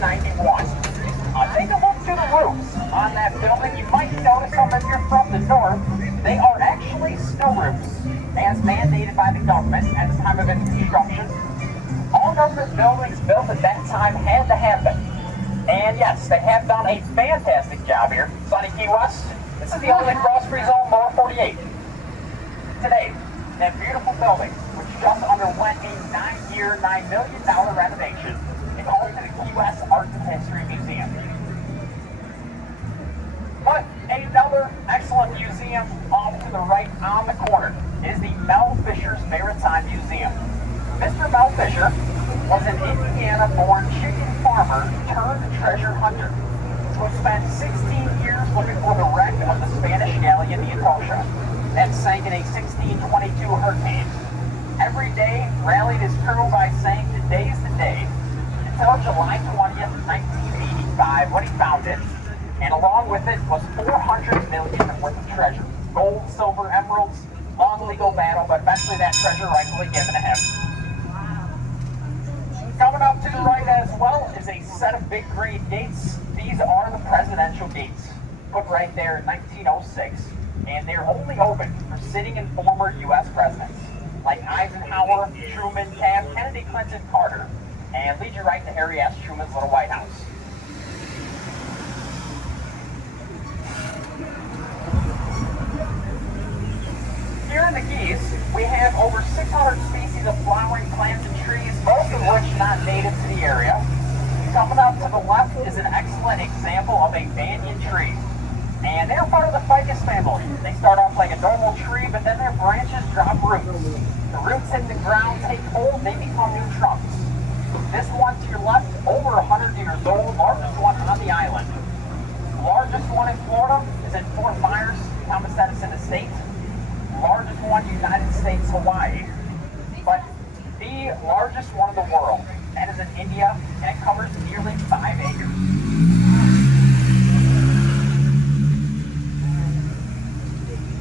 1991. Take a look to the roofs on that building. You might notice them if you're from the north. They are actually snow roofs, as mandated by the government at the time of its construction. All government buildings built at that time had to have them. And yes, they have done a fantastic job here. Sunny Key West. This is the only frost-free zone lower 48. Today, that beautiful building, which just underwent a 9-year, $9 million renovation, is home to the Key West Arts and History Museum. But another excellent museum off to the right on the corner is the Mel Fisher's Maritime Museum. Mr. Mel Fisher was an Indiana-born chicken farmer turned treasure hunter who spent 16 years looking for the wreck of the Spanish galleon, the Conch, that sank in a 1622 hurricane. Every day rallied his crew by saying today's the day until July 20th, 1985 when he found it, and along with it was $400 million worth of treasure. Gold, silver, emeralds, long legal battle, but eventually that treasure rightfully given to him. Coming up to the right as well is a set of big green gates. These are the presidential gates, put right there in 1906, and they're only open for sitting and former U.S. presidents like Eisenhower, Truman, Taft, Kennedy, Clinton, Carter, and lead you right to Harry S. Truman's little White House. Here in the Keys, we have over 600 species of flowering plants and trees, most of which not native to the area. Coming up to the left is an excellent example of a banyan tree. And they're part of the ficus family. They start off like a normal tree, but then their branches drop roots. The roots hit the ground, take hold, they become new trunks. This one to your left, over 100 years old, largest one on the island. The largest one in Florida is in Fort Myers, Thomas Edison Estate. Largest one, United States, Hawaii. But the largest one in the world, that is in India, and it covers nearly 5 acres.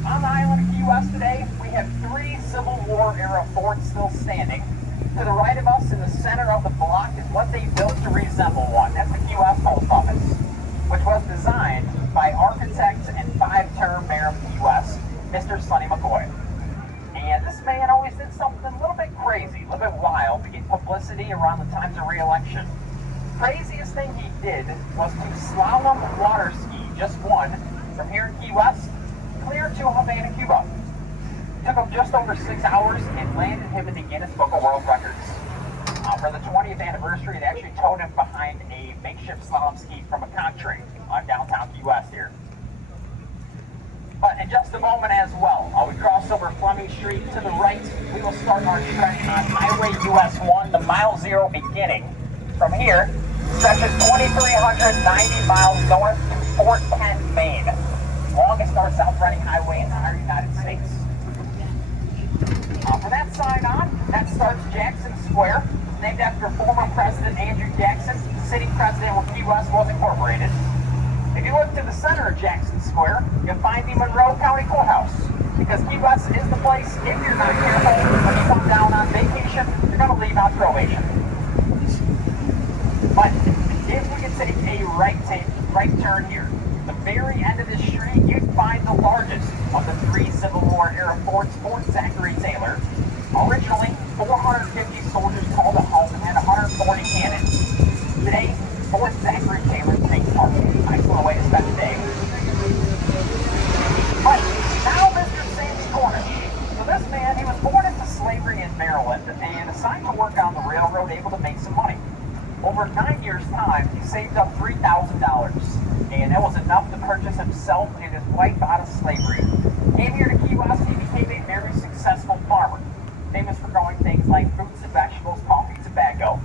On the island of Key West today, we have 3 Civil War era forts still standing. To the right of us, in the center of the block, is what they built to resemble one. That's the Key West Post Office, which was designed by architect and 5-term mayor of Key West, Mr. Sonny McCoy. And this man always did something a little bit crazy, a little bit wild to get publicity around the times of re-election. Craziest thing he did was to slalom water ski, just one, from here in Key West, clear to Havana, Cuba. Took him just over 6 hours and landed him in the Guinness Book of World Records. For the 20th anniversary, they actually towed him behind a makeshift slalom ski from a conch tree on downtown Key West here. But in just a moment as well, we cross over Fleming Street to the right. We will start our trek on Highway US 1, the mile zero beginning. From here, stretches 2,390 miles north to Fort Penn, Maine. Longest north-south running highway in the entire United States. For that side on, that starts Jackson Square, named after former President Andrew Jackson, sitting president when Key West was incorporated. If you look to the center of Jackson Square, you'll find the Monroe County Courthouse, because Key West is the place, if you're not careful, when you come down on vacation, you're going to leave on probation. But if we can take a right turn here, the very end of this street, you'd find the largest of the 3 Civil War era forts, Fort Zachary Taylor. Originally, 450 soldiers called it home and had 140 cannons. Today, Fort Zachary Taylor takes part. Excellent way to spend the day. But now Mr. Sandy Conch. So this man, he was born into slavery in Maryland and assigned to work on the railroad, able to make some money. Over 9 years' time, he saved up $3,000, and that was enough to purchase himself and his wife out of slavery. Came here to Key West, he became a very successful farmer, famous for growing things like fruits and vegetables, coffee, tobacco.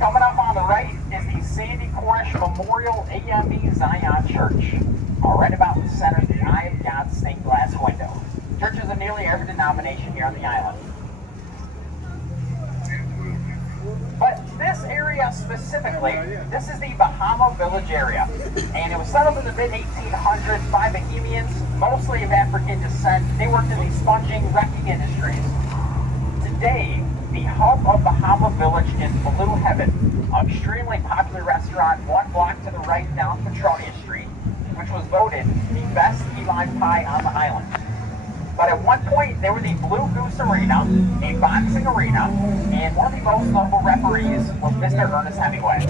Coming up on the right is the Sandy Conch Memorial AME Zion Church, right about in the center of the Eye of God's stained glass window. Churches of nearly every denomination here on the island. But this area specifically, this is the Bahama Village area, and it was settled in the mid-1800s by Bahamians, mostly of African descent. They worked in the sponging, wrecking industries. Today, the hub of Bahama Village is Blue Heaven, an extremely popular family restaurant one block to the right down Petronia Street, which was voted the best key lime pie on the island. But at one point, there was a Blue Goose Arena, a boxing arena, and one of the most notable referees was Mr. Ernest Hemingway.